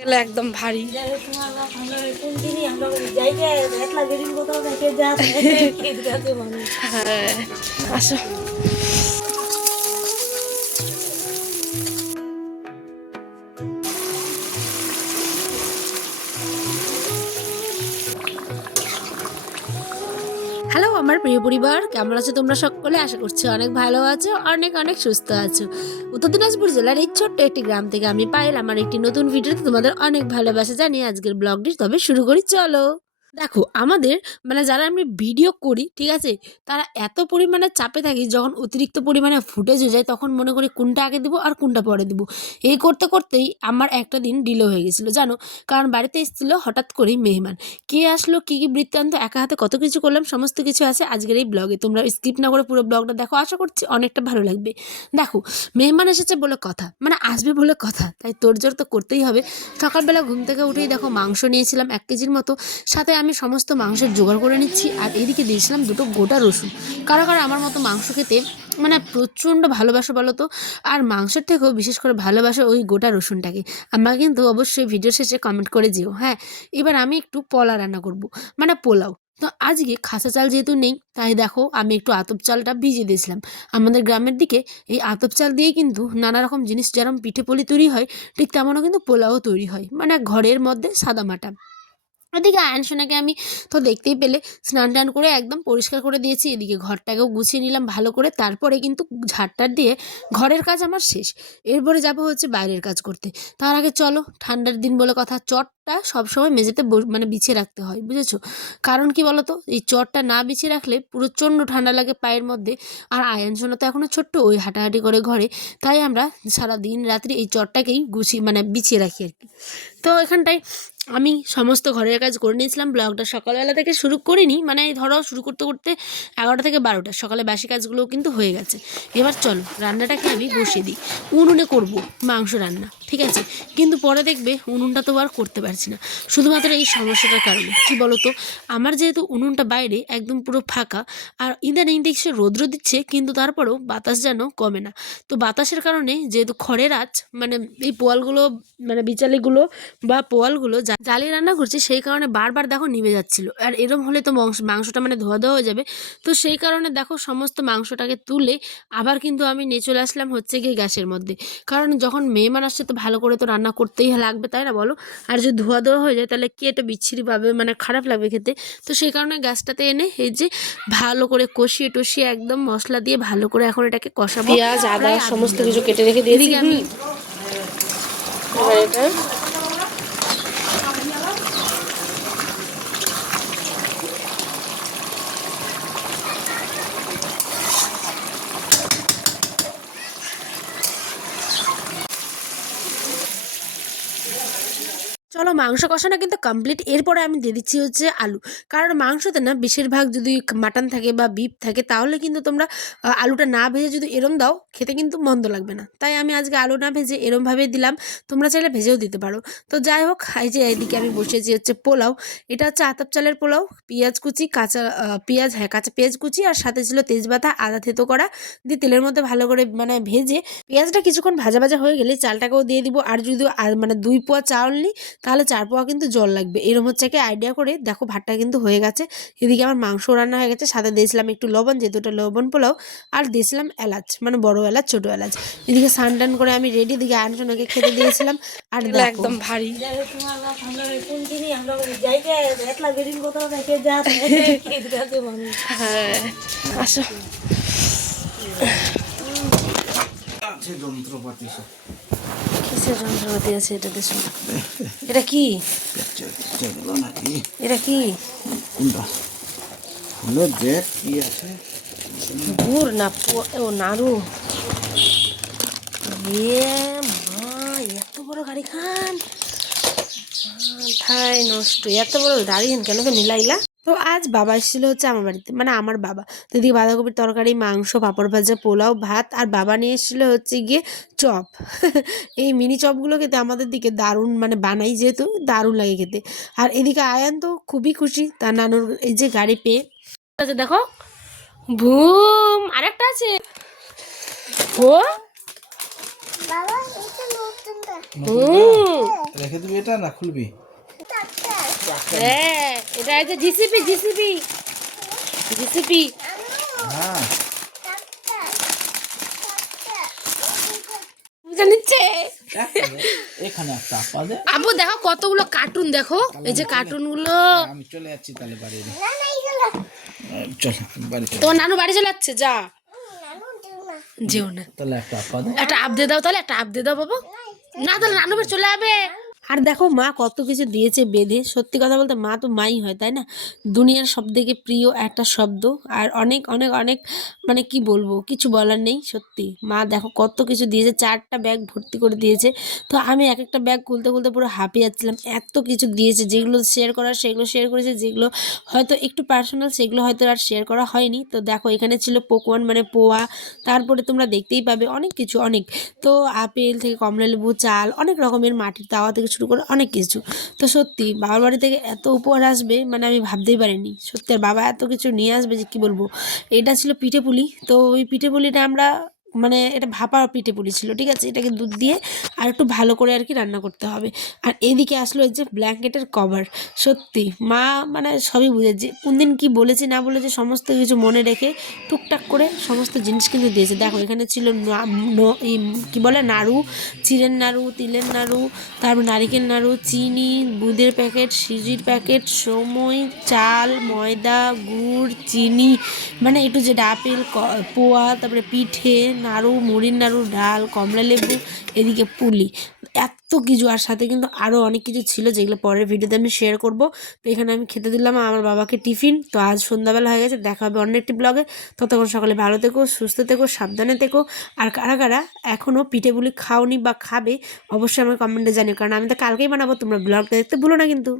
এগুলো একদম ভারী। হ্যাঁ আসো। হ্যালো আমার প্রিয় পরিবার, কেমন আছো তোমরা সকলে? আশা করছি অনেক ভালো আছো, অনেক অনেক সুস্থ আছো। উত্তর দিনাজপুর জেলার এই ছোট্ট একটি গ্রাম থেকে আমি পায়েল আমার একটি নতুন ভিডিওতে তোমাদের অনেক ভালোবাসা জানিয়ে আজকের ব্লগটি তবে শুরু করি, চলো। দেখো আমাদের মানে যারা আমি ভিডিও করি, ঠিক আছে, তারা এত পরিমাণে চাপে থাকি, যখন অতিরিক্ত পরিমাণে ফুটেজ হয়ে যায় তখন মনে করি কোনটা আগে দেবো আর কোনটা পরে দেবো। এই করতে করতেই আমার একটা দিন ডিলে হয়ে গেছিলো জানো, কারণ বাড়িতে এসেছিলো হঠাৎ করেই মেহমান। কে আসলো, কী কী বৃত্তান্ত, একা হাতে কত কিছু করলাম, সমস্ত কিছু আছে আজকের এই ব্লগে। তোমরা স্কিপ না করে পুরো ব্লগটা দেখো, আশা করছি অনেকটা ভালো লাগবে। দেখো মেহমান এসেছে বলে কথা, মানে আসবে বলে কথা, তাই তোড়জোড় তো করতেই হবে। সকালবেলা ঘুম থেকে উঠেই দেখো মাংস নিয়েছিলাম 1 কেজির মতো, সাথে আমি সমস্ত মাংসের জোগাড় করে নিচ্ছি। আর এদিকে দিয়েছিলাম 2টো গোটা রসুন। কারো কারো আমার মতো মাংস খেতে মানে প্রচণ্ড ভালোবাসো বলো তো, আর মাংসের থেকেও বিশেষ করে ভালোবাসো ওই গোটা রসুনটাকে। আমাকে কিন্তু অবশ্যই ভিডিও শেষে কমেন্ট করে যেও। হ্যাঁ, এবার আমি একটু পোলা রান্না করব, মানে পোলাও। তো আজকে খাসা চাল যেহেতু নেই, তাই দেখো আমি একটু আতপ চালটা ভিজিয়ে দিয়েছিলাম। আমাদের গ্রামের দিকে এই আতপ চাল দিয়েই কিন্তু নানা রকম জিনিস, যেরকম পিঠে পুলি তৈরি হয়, ঠিক তেমনও কিন্তু পোলাও তৈরি হয়, মানে ঘরের মধ্যে সাদামাটা। ওদিকে আয়নসোনাকে আমি তো দেখতেই পেলে স্নান টান করে একদম পরিষ্কার করে দিয়েছি। এদিকে ঘরটাকেও গুছিয়ে নিলাম ভালো করে, তারপরে কিন্তু ঝাড়টার দিয়ে ঘরের কাজ আমার শেষ। এরপরে যাব হচ্ছে বাইরের কাজ করতে। তার আগে চলো, ঠান্ডার দিন বলে কথা, চটটা সবসময় মেঝেতে মানে বিছিয়ে রাখতে হয়, বুঝেছো? কারণ কি বলো তো, এই চটটা না বিছিয়ে রাখলে প্রচণ্ড ঠান্ডা লাগে পায়ের মধ্যে। আর আয়নসোনা তো এখনও ছোট্ট, ওই হাঁটাহাঁটি করে ঘরে, তাই আমরা সারা দিন রাত্রি এই চটটাকেই গুছিয়ে মানে বিছিয়ে রাখি আর কি। তো এখানটায় আমি সমস্ত ঘরের কাজ করে নিয়েছিলাম। ব্লগটা সকালবেলা থেকে শুরু করিনি, মানে এই ধরো শুরু করতে করতে 11টা থেকে 12টা, সকালে বাসি কাজগুলোও কিন্তু হয়ে গেছে। এবার চলো রান্নাটাকে আমি বসিয়ে দিই। উনুনে করব মাংস রান্না, ঠিক আছে, কিন্তু পরে দেখবে উনুনটা তো আর করতে পারছি না, শুধুমাত্র এই সমস্যাটার কারণে। কি বলো তো, আমার যেহেতু উনুনটা বাইরে একদম পুরো ফাঁকা, আর ইদানিং দেখছে রৌদ্র দিচ্ছে, কিন্তু তারপরেও বাতাস যেন কমে না। তো বাতাসের কারণে যেহেতু খড়ের আঁচ, মানে এই পোয়ালগুলো মানে বিচালিগুলো বা পোয়ালগুলো জ্বালিয়ে রান্না করছি, সেই কারণে বারবার দেখো নিভে যাচ্ছিলো। আর এরম হলে তো মাংসটা মানে ধোয়া ধোয়া হয়ে যাবে। তো সেই কারণে দেখো সমস্ত মাংসটাকে তুলে আবার কিন্তু আমি নিয়ে চলে আসলাম হচ্ছে গিয়ে গ্যাসের মধ্যে। কারণ যখন মেহমান আসছে তো ভালো করে তো রান্না করতেই লাগবে, তাই না বলো? আর যদি ধোয়া ধোয়া হয়ে যায় তাহলে কি একটা বিচ্ছিরিভাবে মানে খারাপ লাগবে খেতে। তো সেই কারণে গ্যাসটাতে এনে এই যে ভালো করে কষিয়ে টষিয়ে একদম মশলা দিয়ে ভালো করে এখন এটাকে কষাবো। পেঁয়াজ আদা সমস্ত কিছু কেটে রেখে দিয়েছি আমি। এবার এটা চলো মাংস কষানো কিন্তু কমপ্লিট। এরপরে আমি দিয়ে দিচ্ছি হচ্ছে আলু। কারণ মাংসতে না বেশিরভাগ যদি মাটন থাকে বা বিফ থাকে, তাহলে কিন্তু তোমরা আলুটা না ভেজে যদি এরম দাও, খেতে কিন্তু মন্দ লাগবে না। তাই আমি আজকে আলু না ভেজে এরমভাবে দিলাম, তোমরা চাইলে ভেজেও দিতে পারো। তো যাই হোক, এই যে এদিকে আমি বসিয়েছি হচ্ছে পোলাও। এটা হচ্ছে আতপ চালের পোলাও, পেঁয়াজ কুচি, কাঁচা পেঁয়াজ, হ্যাঁ কাঁচা পেঁয়াজ কুচি, আর সাথে ছিল তেজপাতা, আদা থেতো করা, দিয়ে তেলের মধ্যে ভালো করে মানে ভেজে পেঁয়াজটা কিছুক্ষণ ভাজা ভাজা হয়ে গেলে চালটাকেও দিয়ে দিব। আর যদি মানে 2 পোয়া চাউল নিই তাহলে 4 পোয়া কিন্তু জল লাগবে। এরম হচ্ছে একটা আইডিয়া করে দেখো ভাতটা কিন্তু হয়ে গেছে। এদিকে আমার মাংস রান্না হয়ে গেছে, সাথে দিয়েছিলাম একটু লবণ, যেহেতু এটা লবণ পোলাও, আর দিয়েছিলাম এলাচ, মানে বড় এলাচ ছোট এলাচ। এদিকে স্নান টান করে আমি রেডি, এদিকে আয়নসোনাকে খেতে দিয়েছিলাম। আর একদম ভারী। হ্যাঁ আসো। যন্ত্রপাতি সব কিসের যন্ত্রপাতি আছে এটাতে? শোনো, এটা কি? নাকি এটা কি? কোনটা ফুলের দেখ কি আছে? গুড় না ও নাড়ু? এ মা, এত বড় গাড়ি খান ঠাই নষ্ট, এত বড় দাঁড়িয়ে কেন তো মিলাইলা? তো আজ বাবা এসেছিল হচ্ছে আমার বাড়িতে, মানে আমার বাবা। তো এদিকে বাঁধাকপির তরকারি, মাংস, পাঁপড় ভাজা, পোলাও, ভাত, আর বাবা নিয়ে এসেছিল হচ্ছে গিয়ে চপ। এই মিনি চপগুলো খেতে আমাদের দিকে দারুণ মানে বানাই, যেহেতু দারুণ লাগে খেতে। আর এদিকে আয়ান তো খুবই খুশি তার নানুর এই যে গাড়ি পেয়ে। আচ্ছা দেখো, ভুম আরেকটা আছে। ও রেখে দিবি, এটা না খুলবি? হ্যাঁ, এটা আছে জিসিপি জিসিপি জিসিপি। হ্যাঁ, জানিচ্ছে এখানে একটা আপা দে। আবু দেখো কতগুলো কার্টুন, দেখো এই যে কার্টুন গুলো। আমি চলে যাচ্ছি তাহলে বাড়ি। চল বাড়ি চল। তোমার নানু বাড়ি চলে যাচ্ছে, যা যেও না। তাহলে একটা আপা দে। একটা আপ দিয়ে দাও, তাহলে একটা আপ দিয়ে দাও বাবা। না তাহলে নানু বাড়ি চলে যাবে। আর দেখো মা কত কিছু দিয়েছে বেঁধে। সত্যি কথা বলতে মা তো মাই হয়, তাই না? দুনিয়ার সব থেকে প্রিয় একটা শব্দ। আর অনেক অনেক অনেক মানে কি বলবো, কিছু বলার নেই। সত্যি মা দেখো কত কিছু দিয়েছে, 4টা ব্যাগ ভর্তি করে দিয়েছে। তো আমি এক একটা ব্যাগ খুলতে খুলতে পুরো হাঁপিয়ে যাচ্ছিলাম, এত কিছু দিয়েছে। যেগুলো শেয়ার করার সেগুলো শেয়ার করেছে, যেগুলো হয়তো একটু পার্সোনাল সেগুলো হয়তো আর শেয়ার করা হয়নি। তো দেখো এখানে ছিল পকোয়ান মানে পোয়া, তারপরে তোমরা দেখতেই পাবে অনেক কিছু, অনেক। তো আপেল থেকে কমলালেবু, চাল, অনেক রকমের মাটির তাওয়া থেকে শুরু করে অনেক কিছু। তো সত্যি বাবার বাড়ি থেকে এত উপহার আসবে মানে আমি ভাবতেই পারিনি। সত্যি আর বাবা এত কিছু নিয়ে আসবে যে কি বলবো। এটা ছিল পিঠে পুলি। তো ওই পিঠে পুলিটা আমরা মানে এটা ভাপা পিঠে পুলি ছিল, ঠিক আছে? এটাকে দুধ দিয়ে আর একটু ভালো করে আর কি রান্না করতে হবে। আর এদিকে আসলো এই যে ব্ল্যাঙ্কেটের কভার। সত্যি মা মানে সবই বুঝেছে, কোন দিন কী বলেছে না বলেছে সমস্ত কিছু মনে রেখে টুকটাক করে সমস্ত জিনিস কিন্তু দিয়েছে। দেখো এখানে ছিল কী বলে নাড়ু, চিড়ের নাড়ু, তিলের নাড়ু, তারপর নারিকেল নাড়ু, চিনি, দুধের প্যাকেট, সুজির প্যাকেট, সময়, চাল, ময়দা, গুড়, চিনি, মানে একটু যে আপেল, পোয়া, তারপরে পিঠে, নাড়ু, মুড়ির নাড়ু, ডাল, কমলা লেবু, এদিকে পুলি, এত কিছু। আর সাথে কিন্তু আরও অনেক কিছু ছিল যেগুলো পরের ভিডিওতে আমি শেয়ার করব। তো এখানে আমি খেতে দিলাম আমার বাবাকে টিফিন। তো আজ সন্ধ্যাবেলা হয়ে গেছে, দেখা হবে অন্য একটি ব্লগে। ততক্ষণ সকালে ভালো থেকো, সুস্থ থেকো, সাবধানে থেকো। আর কারা কারা এখনও পিঠেপুলি খাওনি বা খাবে অবশ্যই আমার কমেন্টে জানিও, কারণ আমি তো কালকেই বানাবো। তোমরা ব্লগটা দেখতে ভুলো না কিন্তু।